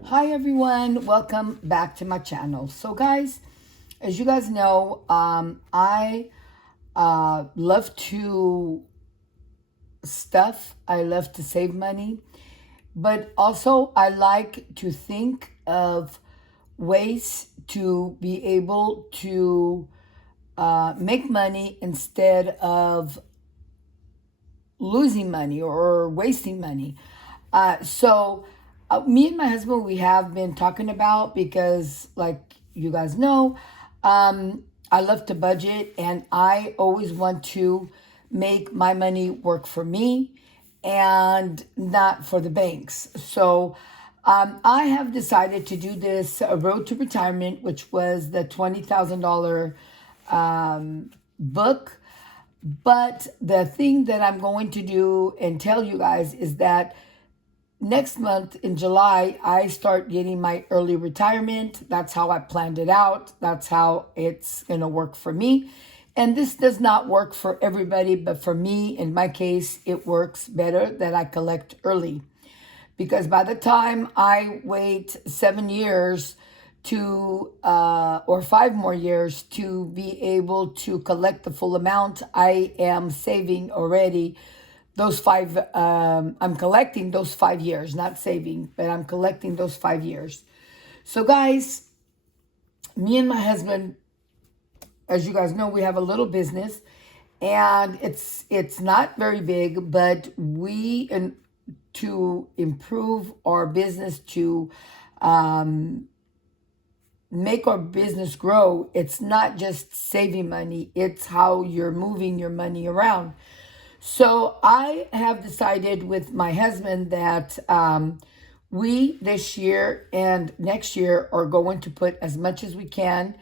Hi everyone, welcome back to my channel. So guys, as you guys know, I love to stuff. I love to save money, but also I like to think of ways to be able to make money instead of losing money or wasting money. Me and my husband, we have been talking about because, like you guys know, I love to budget and I always want to make my money work for me and not for the banks. I have decided to do this Road to Retirement, which was the $20,000 book. But the thing that I'm going to do and tell you guys is that next month in July, I start getting my early retirement. That's how I planned it out. That's how it's going to work for me. And this does not work for everybody, but for me, in my case, it works better that I collect early. Because by the time I wait 7 years or 5 more years to be able to collect the full amount, I am saving already those five. I'm collecting those 5 years, not saving, but I'm collecting those 5 years. So, guys, me and my husband, as you guys know, we have a little business, and it's not very big, but we and to improve our business to make our business grow. It's not just saving money, it's how you're moving your money around. So I have decided with my husband that we this year and next year are going to put as much as we can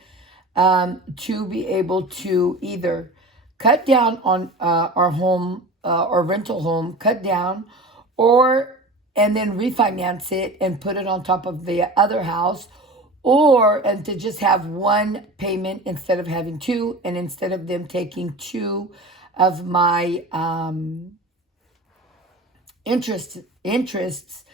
to be able to either cut down on our home or rental home, cut down, or and then refinance it and put it on top of the other house, or and to just have one payment instead of having two, and instead of them taking two of my interests,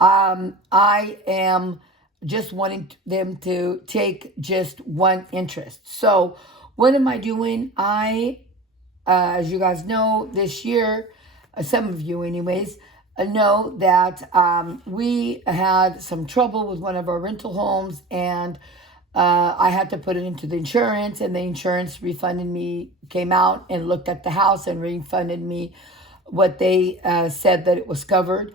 I am just wanting them to take just one interest. So what am I doing? As you guys know, this year, some of you anyways, know that we had some trouble with one of our rental homes, and I had to put it into the insurance, and the insurance refunded me, came out and looked at the house and refunded me what they said that it was covered.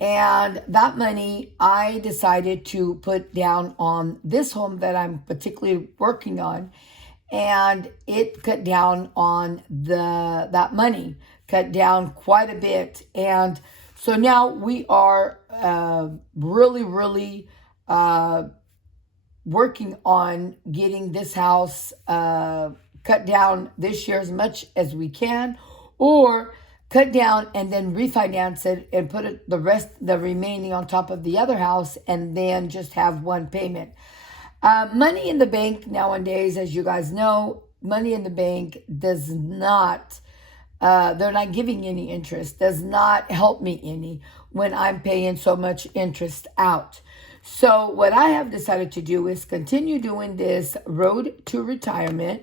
And that money I decided to put down on this home that I'm particularly working on, and it cut down on the that money, cut down quite a bit. And so now we are really working on getting this house cut down this year as much as we can, or cut down and then refinance it and put the remaining on top of the other house, and then just have one payment. Money in the bank nowadays, as you guys know, money in the bank does not, they're not giving any interest, does not help me any when I'm paying so much interest out. So what I have decided to do is continue doing this Road to Retirement.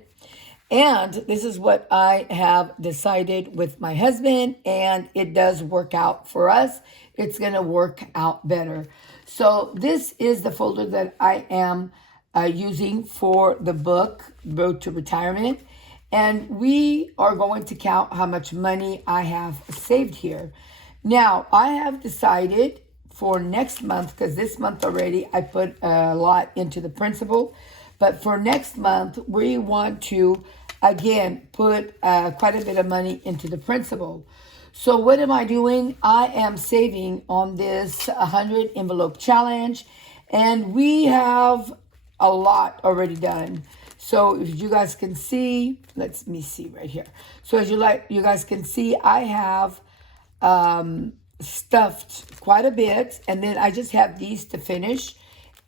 And this is what I have decided with my husband, and it does work out for us. It's going to work out better. So this is the folder that I am using for the book, Road to Retirement. And we are going to count how much money I have saved here. Now, I have decided for next month, because this month already I put a lot into the principal, but for next month we want to again put quite a bit of money into the principal. So what am I doing? I am saving on this 100 envelope challenge, and we have a lot already done. So if you guys can see, let me see right here. So as you guys can see, I have stuffed quite a bit, and then I just have these to finish,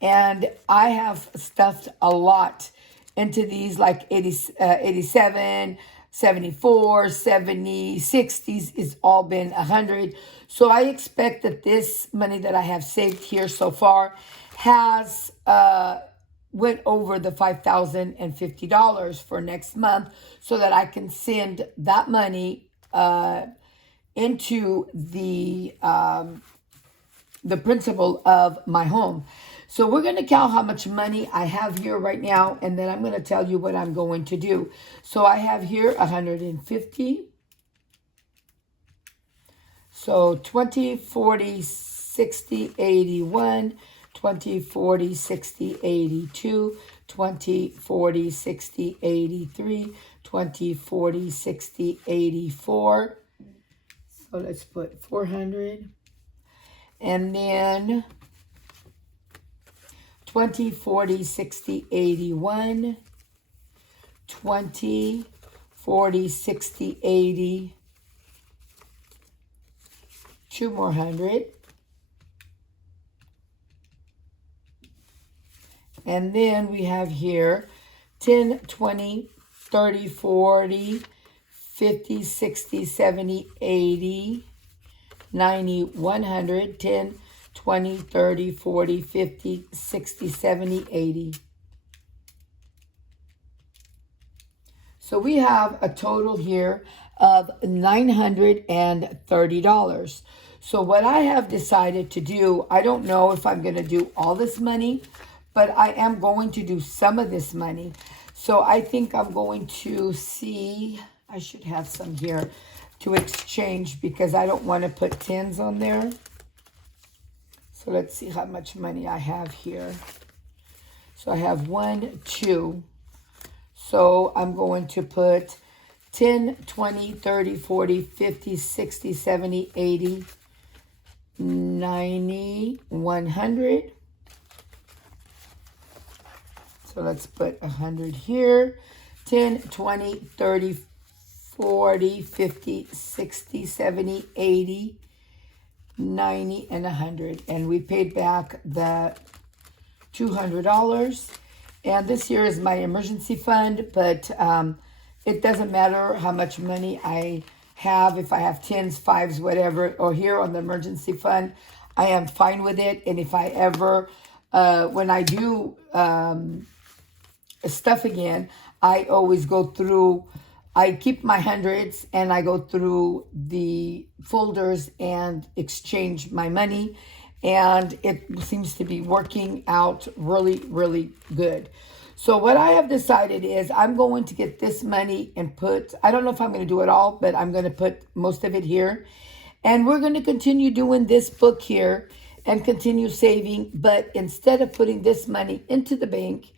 and I have stuffed a lot into these, like 87, 74, 70, 60s. It's all been 100. So I expect that this money that I have saved here so far has went over the $5,050 for next month, so that I can send that money into the principal of my home. So we're going to count how much money I have here right now, and then I'm going to tell you what I'm going to do. So I have here 150. So 20, 40, 60, 81, 20, 40, 60, 82, 20, 40, 60, 83, 20, 40, 60, 84. So let's put 400. And then 20, 40, 60, 81, 20, 40, 60, 80, 2 more hundred. And then we have here 10, 20, 30, 40, 50, 60, 70, 80, 90, 100, 10, 20, 30, 40, 50, 60, 70, 80. So we have a total here of $930. So what I have decided to do, I don't know if I'm going to do all this money, but I am going to do some of this money. So I think I'm going to see, I should have some here to exchange, because I don't want to put tens on there. So let's see how much money I have here. So I have 1, 2. So I'm going to put 10, 20, 30, 40, 50, 60, 70, 80, 90, 100. So let's put 100 here. 10, 20, 30, 40, 50, 60, 70, 80, 90, and 100. And we paid back the $200. And this here is my emergency fund, but it doesn't matter how much money I have. If I have tens, fives, whatever, or here on the emergency fund, I am fine with it. And if I ever, when I do stuff again, I always go through, I keep my hundreds and I go through the folders and exchange my money. And it seems to be working out really, really good. So what I have decided is I'm going to get this money and put, I don't know if I'm going to do it all, but I'm going to put most of it here. And we're going to continue doing this book here and continue saving. But instead of putting this money into the bank,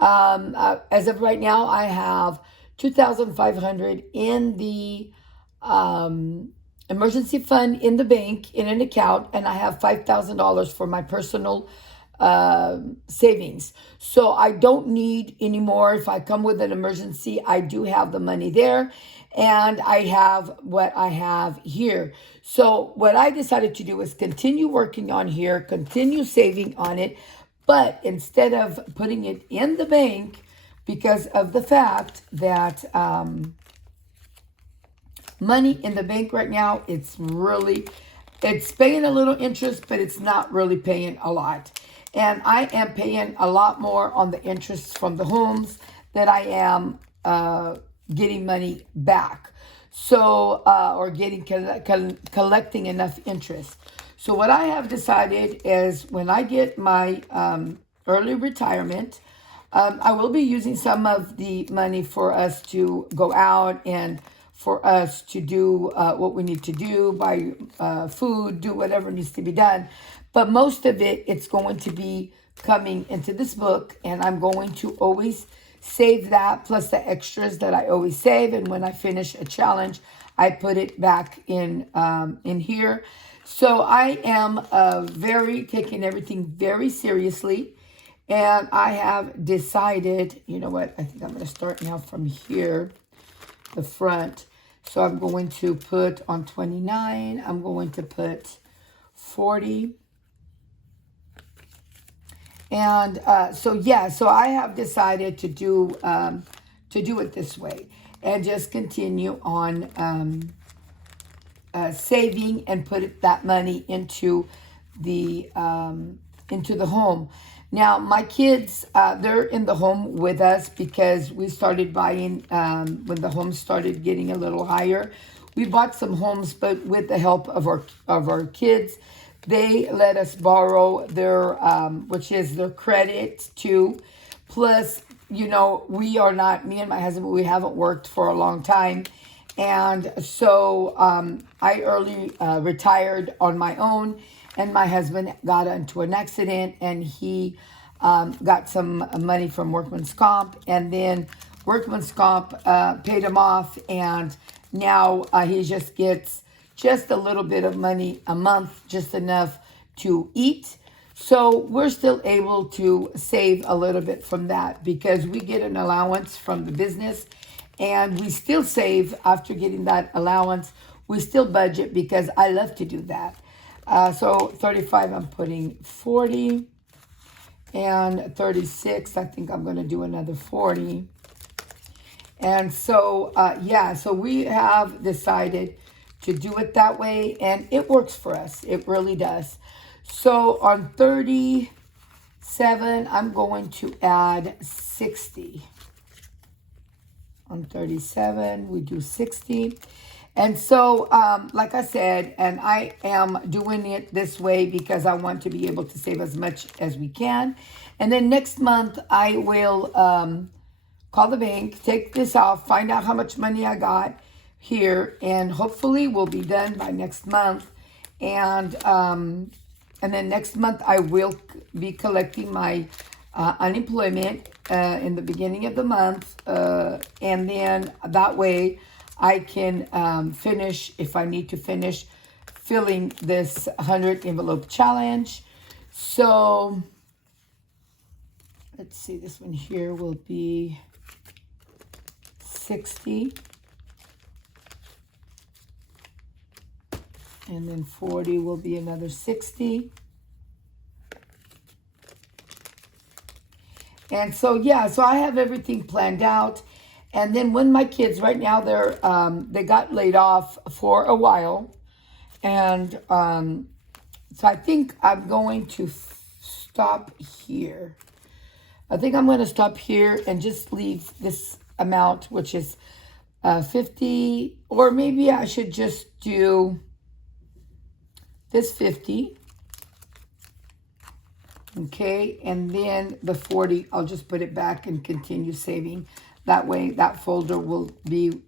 as of right now, I have $2,500 in the emergency fund in the bank in an account, and I have $5,000 for my personal savings. So I don't need any more. If I come with an emergency, I do have the money there, and I have what I have here. So what I decided to do is continue working on here, continue saving on it, but instead of putting it in the bank, because of the fact that money in the bank right now, it's paying a little interest, but it's not really paying a lot. And I am paying a lot more on the interest from the homes than I am getting money back. So, or getting collecting enough interest. So what I have decided is when I get my early retirement, I will be using some of the money for us to go out and for us to do what we need to do, buy food, do whatever needs to be done. But most of it, it's going to be coming into this book, and I'm going to always save that plus the extras that I always save. And when I finish a challenge, I put it back in here. So I am taking everything very seriously. And I have decided, you know what, I think I'm going to start now from here, the front. So I'm going to put on 29, I'm going to put 40. And so I have decided to do it this way. and just continue on saving and put that money into the home. Now, my kids, they're in the home with us because we started buying when the home started getting a little higher. We bought some homes, but with the help of our kids, they let us borrow their which is their credit too. Plus, we are not, me and my husband, we haven't worked for a long time. And so I early retired on my own, and my husband got into an accident, and he got some money from Workman's Comp, and then Workman's Comp paid him off, and now he just gets just a little bit of money a month, just enough to eat. So we're still able to save a little bit from that because we get an allowance from the business, and we still save after getting that allowance. We still budget because I love to do that. So 35, I'm putting 40, and 36, I think I'm going to do another 40. And so, so we have decided to do it that way, and it works for us. It really does. So on 37, I'm going to add 60. On 37, we do 60. And so, like I said, and I am doing it this way because I want to be able to save as much as we can. And then next month, I will call the bank, take this off, find out how much money I got here, and hopefully we'll be done by next month. And then next month, I will be collecting my unemployment in the beginning of the month. And then that way I can finish, if I need to finish, filling this 100 envelope challenge. So let's see, this one here will be 60. And then 40 will be another 60. And so, so I have everything planned out. And then when my kids, right now, they got laid off for a while. And so I think I'm going to stop here. I think I'm going to stop here and just leave this amount, which is 50. Or maybe I should just do this 50. Okay, and then the 40, I'll just put it back and continue saving. That way, that folder won't be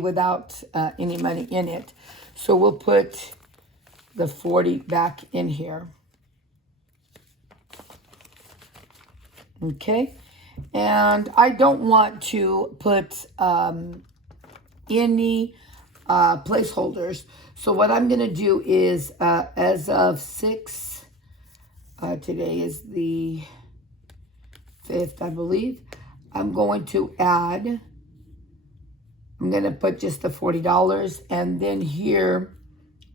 without any money in it. So we'll put the 40 back in here. Okay, and I don't want to put any placeholders. So what I'm going to do is, as of 6, today is the 5th, I believe. I'm going to add, I'm going to put just the $40, and then here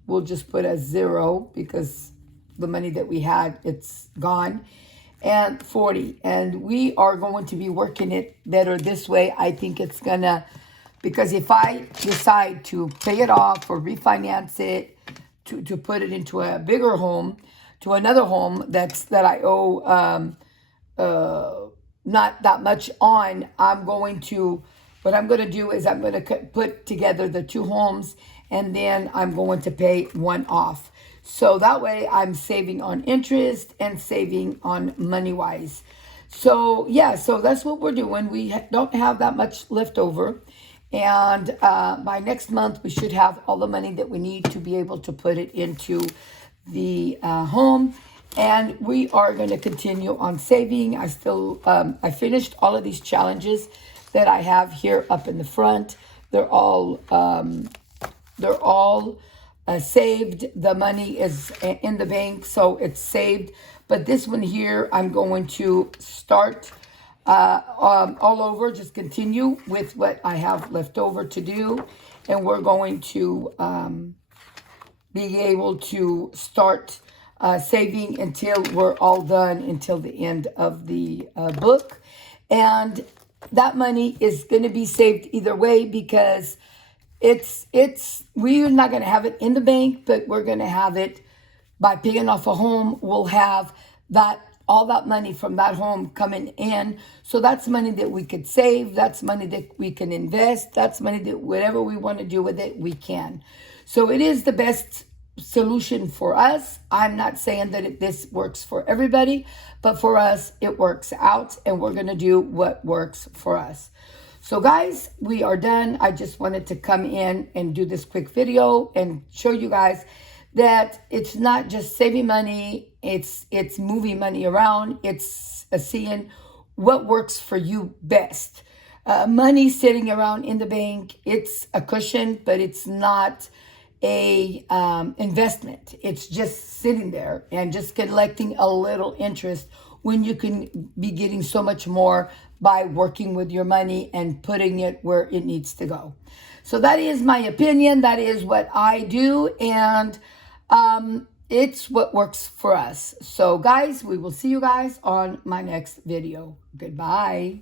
we'll just put a 0 because the money that we had, it's gone, and 40. And we are going to be working it better this way. I think it's going to, because if I decide to pay it off or refinance it to put it into a bigger home, to another home that I owe not that much on, what I'm going to do is I'm going to put together the 2 homes, and then I'm going to pay one off. So that way I'm saving on interest and saving on money-wise. So, so that's what we're doing. We don't have that much left over. And by next month, we should have all the money that we need to be able to put it into the home. And we are going to continue on saving. I finished all of these challenges that I have here up in the front. They're all saved. The money is in the bank, so it's saved. But this one here, I'm going to start all over, just continue with what I have left over to do. And we're going to be able to start saving until we're all done, until the end of the book. And that money is going to be saved either way, because we're not going to have it in the bank, but we're going to have it by paying off a home. We'll have that, all that money from that home coming in. So that's money that we could save. That's money that we can invest. That's money that whatever we want to do with it, we can. So it is the best solution for us. I'm not saying that this works for everybody, but for us, it works out, and we're going to do what works for us. So guys, we are done. I just wanted to come in and do this quick video and show you guys that it's not just saving money, it's moving money around, it's seeing what works for you best. Money sitting around in the bank, it's a cushion, but it's not a investment. It's just sitting there and just collecting a little interest, when you can be getting so much more by working with your money and putting it where it needs to go. So that is my opinion. That is what I do, and it's what works for us. So guys, we will see you guys on my next video. Goodbye.